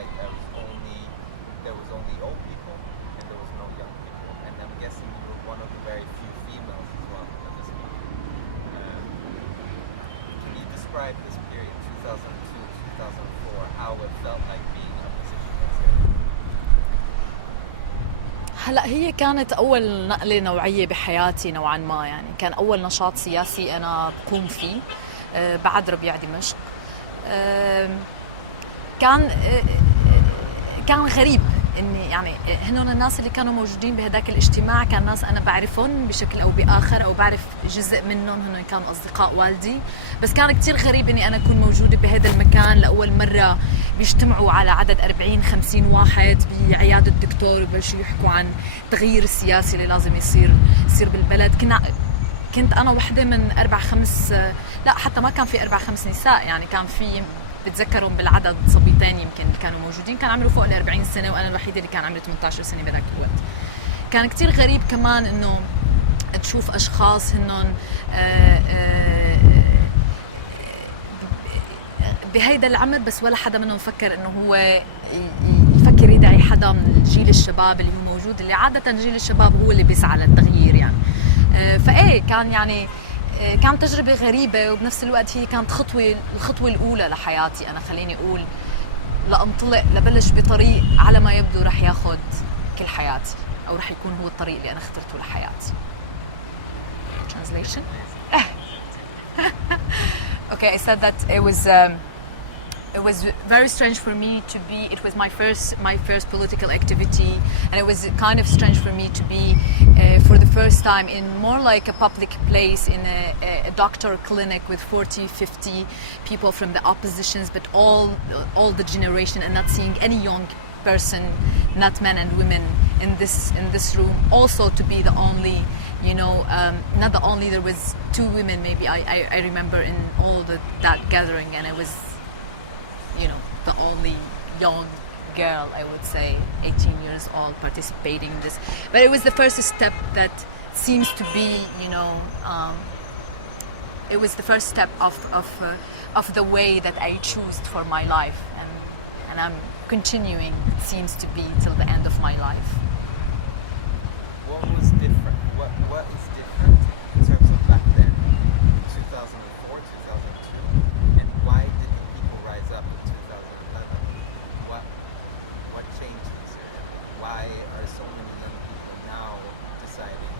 right, there was only old people and there was no young people, and I'm guessing you were one of the very few females as well at this point. Can you describe this period, 2002-2004, how it felt like being a musician in Syria? هلا هي كانت أول نقلة نوعية بحياتي نوعا ما، يعني كان أول نشاط سياسي أنا بقوم فيه بعد ربيع دمشق. كان غريب اني يعني هنون الناس اللي كانوا موجودين بهداك الاجتماع كان ناس انا بعرفهم بشكل او باخر او بعرف جزء منهم، هنون كانوا اصدقاء والدي، بس كان كتير غريب اني انا اكون موجوده بهذا المكان لاول مره. بيجتمعوا على عدد 40-50 واحد بعياده الدكتور وبلشوا يحكوا عن التغيير السياسي اللي لازم يصير بالبلد. كنت انا وحده من 4-5، لا حتى ما كان في 4-5 نساء، يعني كان في بتذكرهم بالعدد صبيتين يمكن اللي كانوا موجودين، كان عمره فوق ال 40 سنه وانا الوحيده اللي كان عمري 18 سنه بذاك الوقت. كان كتير غريب كمان انه تشوف اشخاص هنن بهيدا العمر بس ولا حدا منهم فكر انه هو يفكر يدعي حدا من جيل الشباب اللي هو موجود، اللي عاده جيل الشباب هو اللي بيسعى للتغيير يعني. فايه كان يعني كانت تجربة غريبة، وبنفس الوقت هي كانت الخطوة الأولى لحياتي أنا، خليني أقول، لأنطلق لبلش بطريق على ما يبدو رح ياخد كل حياتي، أو رح يكون هو الطريق اللي أنا اخترته لحياتي. Translation? Okay, I said that it was very strange for me to be. It was my first political activity, and it was kind of strange for me to be for the first time in more like a public place, in a doctor clinic with 40-50 people from the oppositions, but all the generation, and not seeing any young person, not men and women, in this room. Also to be the only, you know, not the only. There was 2 women maybe I remember in all that gathering, and I was, you know, the only young girl, I would say, 18 years old, participating in this. But it was the first step that seems to be, you know, it was the first step of the way that I chose for my life, and I'm continuing, it seems to be, till the end of my life. What was different? What is different in terms of back then, 2004, 2002, and why did the people rise up in 2011? What changed in Syria? Why are so many young people now deciding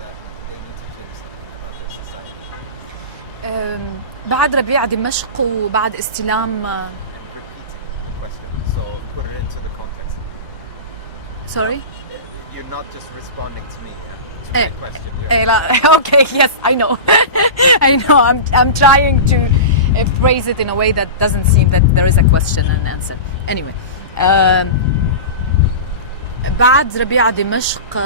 that they need to change something about their society? بعد ربيع دمشق وبعد استلام And repeating the question, so put it into the context. Sorry? You're not just responding to me, to my question. Okay, yes, I know. I know. I'm trying to phrase it in a way that doesn't seem that there is a question and answer. Anyway, بعد ربيع دمشق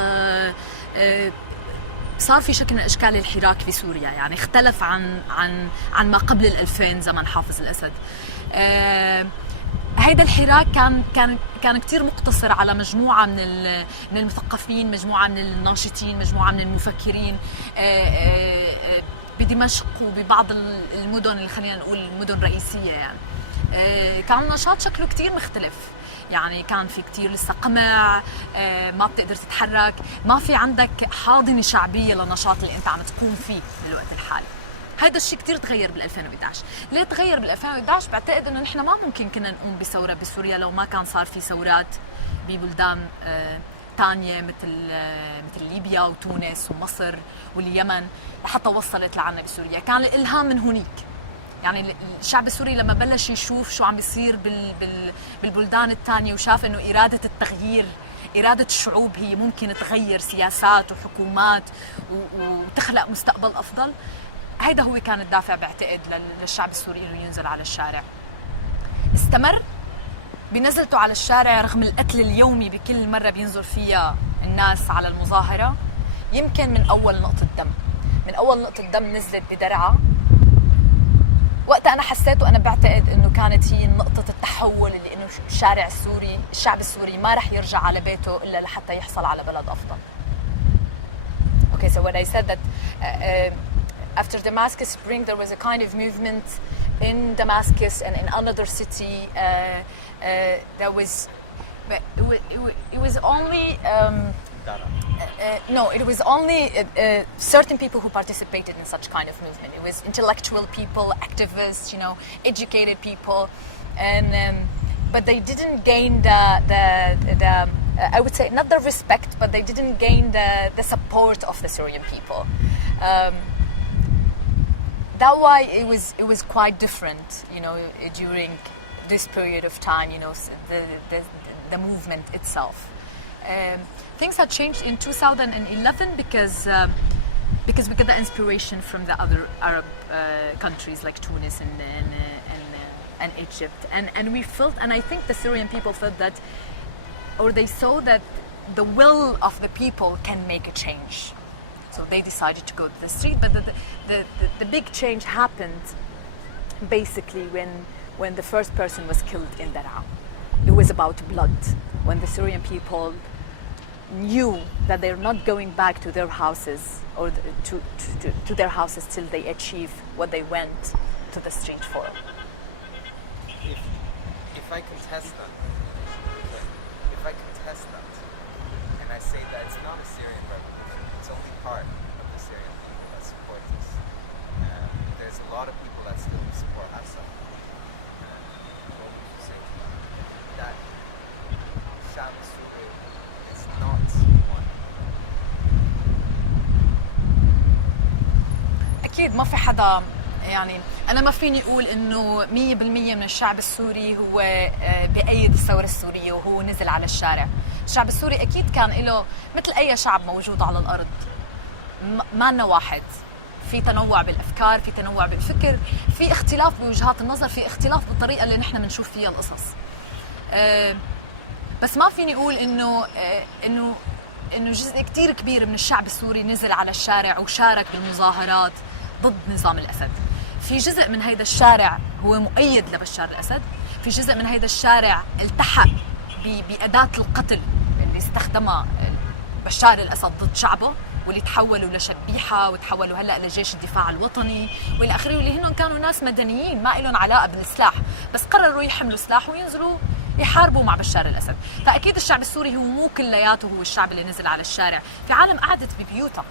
صار في شكل من اشكال الحراك في سوريا، يعني اختلف عن ما قبل 2000 زمن حافظ الاسد. هيدا الحراك كان كتير مقتصر على مجموعة من المثقفين، مجموعة من الناشطين، مجموعة من المفكرين بدمشق وببعض المدن اللي خلينا نقول المدن الرئيسية يعني. كان النشاط شكله كتير مختلف، يعني كان في كتير لسه قمع، ما بتقدر تتحرك، ما في عندك حاضنة شعبية للنشاط اللي انت عم تقوم فيه بالوقت الحالي. هذا الشيء كتير تغير بال2011. ليه تغير بال2011؟ بعتقد انه نحن ما ممكن كنا نقوم بثورة بسوريا لو ما كان صار في ثورات ببلدان تانية مثل ليبيا وتونس ومصر واليمن لحتى وصلت لعنا بسوريا. كان الإلهام من هونيك، يعني الشعب السوري لما بلش يشوف شو عم بيصير بالبلدان التانية وشاف انه إرادة التغيير، إرادة الشعوب هي ممكن تغير سياسات وحكومات وتخلق مستقبل أفضل. هيدا هو كان الدافع بعتقد للشعب السوري انه ينزل على الشارع. استمر بنزلته على الشارع رغم القتل اليومي بكل مرة بينزل فيها الناس على المظاهرة. يمكن من أول نقطة دم نزلت بدرعا، وقتها أنا حسيت وأنا بعتقد إنه كانت هي نقطة التحول، اللي إنه الشعب السوري ما رح يرجع على بيته إلا لحتى يحصل على بلد أفضل. Okay, so when I said that after Damascus Spring, there was a kind of movement in Damascus and in another city. There was, but it was only. No, it was only certain people who participated in such kind of movement. It was intellectual people, activists, you know, educated people, and but they didn't gain the I would say not the respect, but they didn't gain the support of the Syrian people. That's why it was quite different, you know, during this period of time. You know, the movement itself. Things had changed in 2011 because we got the inspiration from the other Arab countries like Tunis and Egypt, and we felt, and I think the Syrian people felt that, or they saw that the will of the people can make a change. So they decided to go to the street, but the big change happened basically when the first person was killed in Daraa. It was about blood. When the Syrian people knew that they're not going back to their houses or to their houses till they achieve what they went to the street for. If I contest that, and I say that it's not a Syrian revolution, it's only part of the Syrian people that support this. There's a lot of people that still support Assad. What would you say to that? That Shab Suri is not one. أكيد ما في حدا، يعني أنا ما فيني أقول إنه 100% من الشعب السوري هو بأيد الثورة السورية وهو نزل على الشارع. الشعب السوري أكيد كان له مثل أي شعب موجود على الأرض، ما لنا واحد. في تنوع بالأفكار، في تنوع بالفكر، في اختلاف بوجهات النظر، في اختلاف بالطريقة اللي نحن بنشوف فيها القصص. بس ما فيني أقول إنه جزء كتير كبير من الشعب السوري نزل على الشارع وشارك بالمظاهرات ضد نظام الأسد. في جزء من هيدا الشارع هو مؤيد لبشار الأسد، في جزء من هيدا الشارع التحق بأداة القتل اللي استخدمها بشار الأسد ضد شعبه، واللي تحولوا لشبيحة وتحولوا هلأ لجيش الدفاع الوطني والى آخره، واللي هن كانوا ناس مدنيين ما لهم علاقة بالسلاح، بس قرروا يحملوا سلاح وينزلوا يحاربوا مع بشار الأسد. فأكيد الشعب السوري هو مو كلياته هو الشعب اللي نزل على الشارع، في عالم قعدت ببيوتها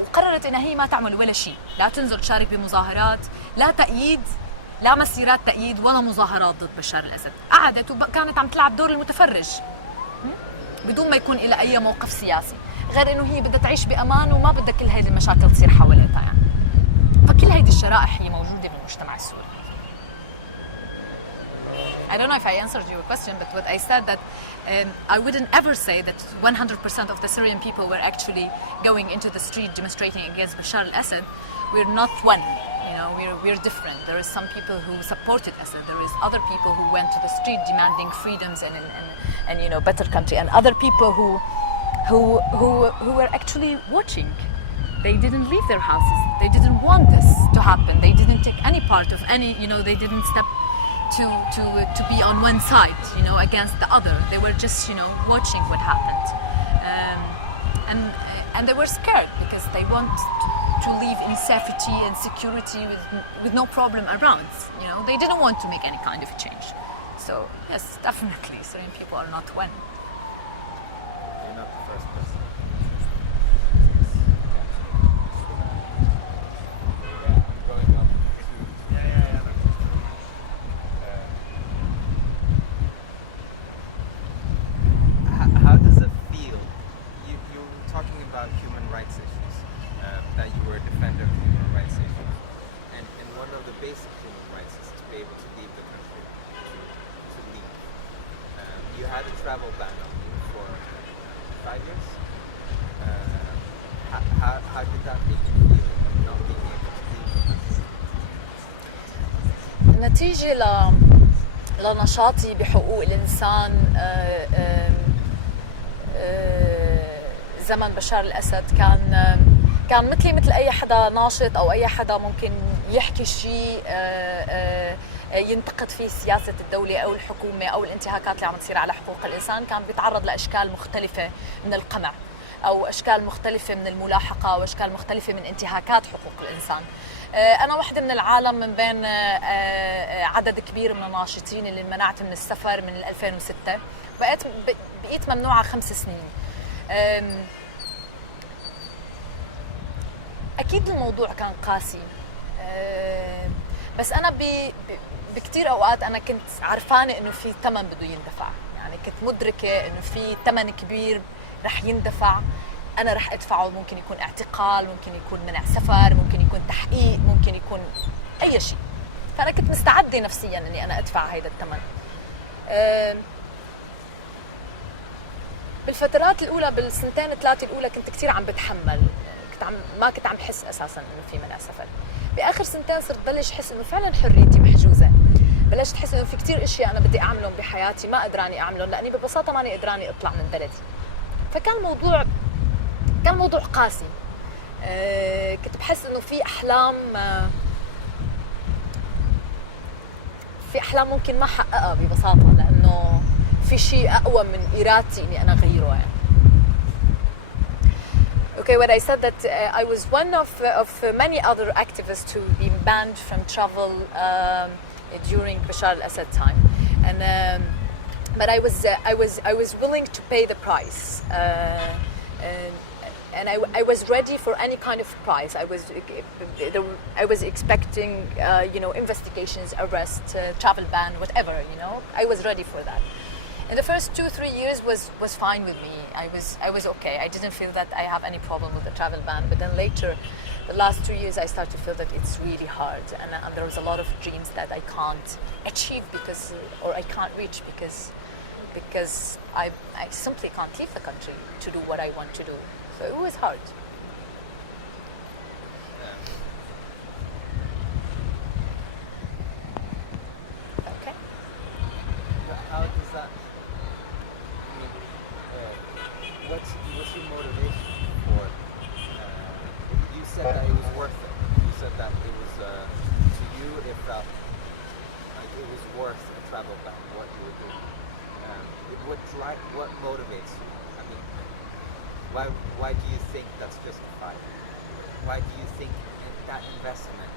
وقررت انها هي ما تعمل ولا شيء، لا تنزل تشارك بمظاهرات، لا تأييد، لا مسيرات تأييد ولا مظاهرات ضد بشار الأسد. قعدت وكانت عم تلعب دور المتفرج بدون ما يكون لها أي موقف سياسي، غير إنه هي بدها تعيش بأمان وما بدها كل هذه المشاكل تصير حواليها يعني. فكل هذه الشرائح هي موجودة بالمجتمع السوري. I don't know if I answered your question, but what I said that I wouldn't ever say that 100% of the Syrian people were actually going into the street demonstrating against Bashar al-Assad. We're not one, you know, we're different. There is some people who supported Assad. There is other people who went to the street demanding freedoms and you know, better country, and other people who were actually watching. They didn't leave their houses. They didn't want this to happen. They didn't take any part of any, you know, they didn't step to be on one side, you know, against the other. They were just, you know, watching what happened, and they were scared because they want to live in safety and security with no problem around. You know, they didn't want to make any kind of a change. So yes, definitely, Syrian people are not one. You're not the first person. How does it feel? You were talking about human rights issues, that you were a defender of human rights issues, and one of the basic human rights is to be able to leave the country, to leave. You had a travel ban on you for 5 years. How did that make you feel, not being able to leave the country? نتيجة لنشاطي بحقوق الإنسان زمن بشار الأسد كان مثلي مثل أي حدا ناشط أو أي حدا ممكن يحكي شيء ينتقد فيه سياسة الدولة أو الحكومة أو الانتهاكات اللي عم تصير على حقوق الإنسان، كان بيتعرض لأشكال مختلفة من القمع أو أشكال مختلفة من الملاحقة وأشكال مختلفة من انتهاكات حقوق الإنسان. أنا واحدة من العالم من بين عدد كبير من الناشطين اللي منعت من السفر من 2006. بقيت ممنوعة 5 سنين. أكيد الموضوع كان قاسي، بس أنا بكتير أوقات أنا كنت عرفانة إنه في ثمن بده يندفع، يعني كنت مدركة إنه في ثمن كبير رح يندفع، أنا رح أدفعه. ممكن يكون اعتقال، ممكن يكون منع سفر، ممكن يكون تحقيق، ممكن يكون أي شيء. فأنا كنت مستعدة نفسياً إني أنا أدفع هذا الثمن. بالفترات الأولى، بالسنتين 3 الأولى كنت كتير عم بتحمل، ما كنت عم بحس أساساً إنه في منع سفر. بآخر سنتين صرت بلش أحس إنه فعلاً حريتي محجوزة. بلشت أحس إنه في كتير أشياء أنا بدي أعملهم بحياتي ما قدراني أعملهم، لأني ببساطة ماني قدراني أطلع من بلدي. فكان كان موضوع قاسي. كنت بحس إنه في أحلام ممكن ما حققها ببساطة، لأنه في شيء أقوى من إرادتي إني أنا أغيره يعني. Okay, when I said that I was one of many other activists who been banned from travel during Bashar al-Assad time, and but I was willing to pay the price, and I was ready for any kind of price. I was expecting investigations, arrest, travel ban, whatever. I was ready for that. And the first 2-3 years was fine with me. I was okay. I didn't feel that I have any problem with the travel ban. But then later, the last 2 years, I started to feel that it's really hard, and there was a lot of dreams that I can't achieve or I can't reach because I simply can't leave the country to do what I want to do. So it was hard. Okay. How does that? What's your motivation for? You said that it was worth it. You said that it was to you it felt like it was worth a travel ban. What you were doing. What motivates you? I mean, why do you think that's justified? Why do you think that investment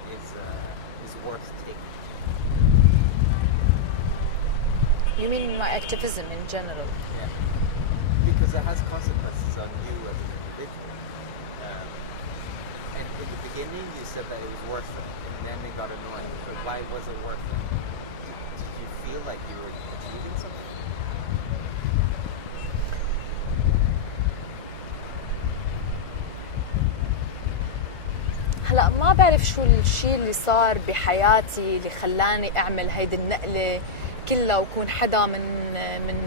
is worth taking? You mean my activism in general? Yeah. Because it has consequences on you as an individual. And in the beginning you said that it was worth it, and then it got annoying. But why was it worth it? Did you feel like you were achieving something? هلا ما بعرف شو الشيء اللي صار بحياتي اللي خلاني اعمل هيدي النقله كلها وكون حدا من